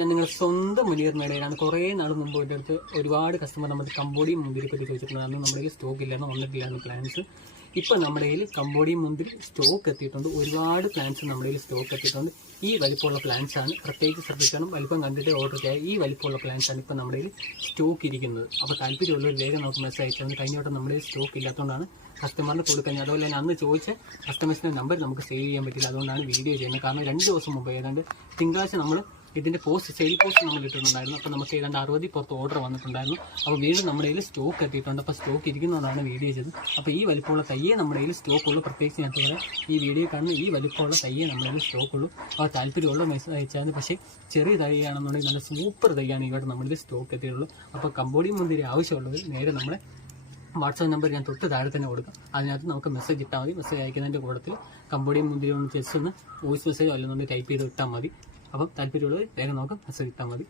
ഞാൻ നിങ്ങളുടെ സ്വന്തം മുനീറിനിടയിലാണ്. കുറേ നാൾ മുമ്പ് എൻ്റെ അടുത്ത് ഒരുപാട് കസ്റ്റമർ നമ്മുടെ കമ്പോഡിയും മുന്തിരി പറ്റി ചോദിച്ചിട്ടുണ്ട്. അന്ന് നമ്മുടെ കയ്യിൽ സ്റ്റോക്ക് ഇല്ലായിരുന്നു, വന്നിട്ടില്ലായിരുന്നു പ്ലാൻസ്. ഇപ്പം നമ്മുടെ കയ്യിൽ കമ്പോഡിയും മുന്തിരി സ്റ്റോക്ക് എത്തിയിട്ടുണ്ട്. ഒരുപാട് പ്ലാൻസ് നമ്മുടെ കയ്യിൽ സ്റ്റോക്ക് എത്തിയിട്ടുണ്ട്. ഈ വലിപ്പമുള്ള പ്ലാൻസ് ആണ്, പ്രത്യേകിച്ച് ശ്രദ്ധിക്കണം, വലിപ്പം കണ്ടിട്ട് ഓർഡർ ചെയ്യാം. ഈ വലിപ്പമുള്ള പ്ലാൻസ് ആണ് ഇപ്പം നമ്മുടെ കയ്യിൽ സ്റ്റോക്ക് ഇരിക്കുന്നത്. അപ്പോൾ താല്പര്യമുള്ളവർ വേഗം നമുക്ക് മെസ്സേജ് അയച്ചാൽ കഴിഞ്ഞ വട്ടം നമ്മുടെ സ്റ്റോക്ക് ഇല്ലാത്തതുകൊണ്ടാണ് കസ്റ്റമറിന് കൊടുക്കുന്നത്. അതുപോലെ തന്നെ അന്ന് ചോദിച്ച കസ്റ്റമേഴ്സിൻ്റെ നമ്പർ നമുക്ക് സേവ് ചെയ്യാൻ പറ്റില്ല, അതുകൊണ്ടാണ് വീഡിയോ ചെയ്യുന്നത്. കാരണം 2 ദിവസം മുമ്പ് ഏതാണ്ട് തിങ്കളാഴ്ച നമ്മൾ ഇതിൻ്റെ സെയിൽ പോസ്റ്റ് നമ്മൾ ഇട്ടിട്ടുണ്ടായിരുന്നു. അപ്പോൾ നമുക്ക് ഏതാണ്ട് 60 പുറത്ത് ഓർഡർ വന്നിട്ടുണ്ടായിരുന്നു. അപ്പോൾ വീണ്ടും നമ്മുടെ കയ്യിൽ സ്റ്റോക്ക് എത്തിയിട്ടുണ്ട്. അപ്പോൾ സ്റ്റോക്ക് ഇരിക്കുന്നതുകൊണ്ടാണ് വീഡിയോ ചെയ്തത്. അപ്പോൾ ഈ വലിപ്പമുള്ള തയ്യേ നമ്മുടെ കയ്യിൽ സ്റ്റോക്കുള്ളൂ. പ്രത്യേകിച്ച് ഞാൻ പറയാം, ഈ വീഡിയോ കാണുന്ന ഈ വലിപ്പമുള്ള തയ്യേ നമ്മുടെ കയ്യിൽ സ്റ്റോക്കുള്ളൂ. അപ്പോൾ താല്പര്യമുള്ള മെസ്സേജ് അയച്ചാൽ. പക്ഷേ ചെറിയ തയ്യാണെന്നുണ്ടെങ്കിൽ നല്ല സൂപ്പർ തയ്യാണ് ഇവിടെ നമ്മുടെ സ്റ്റോക്ക് എത്തിയിട്ടുള്ളൂ. അപ്പോൾ കമ്പോഡിയം മുന്തിരി ആവശ്യമുള്ളവർ നേരെ നമ്മുടെ വാട്സാപ്പ് നമ്പർ ഞാൻ തൊട്ട് താഴെ തന്നെ കൊടുക്കാം. അതിനകത്ത് നമുക്ക് മെസ്സേജ് ഇട്ടാൽ മതി. മെസ്സേജ് അയക്കുന്നതിൻ്റെ കൂട്ടത്തിൽ കമ്പോഡിയം മുന്തിരി ഒന്ന് ജസ്റ്റ് ഒന്ന് വോയിസ് മെസ്സേജോ അല്ലെന്നുണ്ടെങ്കിൽ ടൈപ്പ് ചെയ്ത് ഇട്ടാൽ മതി. അപ്പം താല്പര്യമുള്ളവർ വേഗം നമുക്ക് മെസ്സേജ് ഇട്ടാൽ മതി.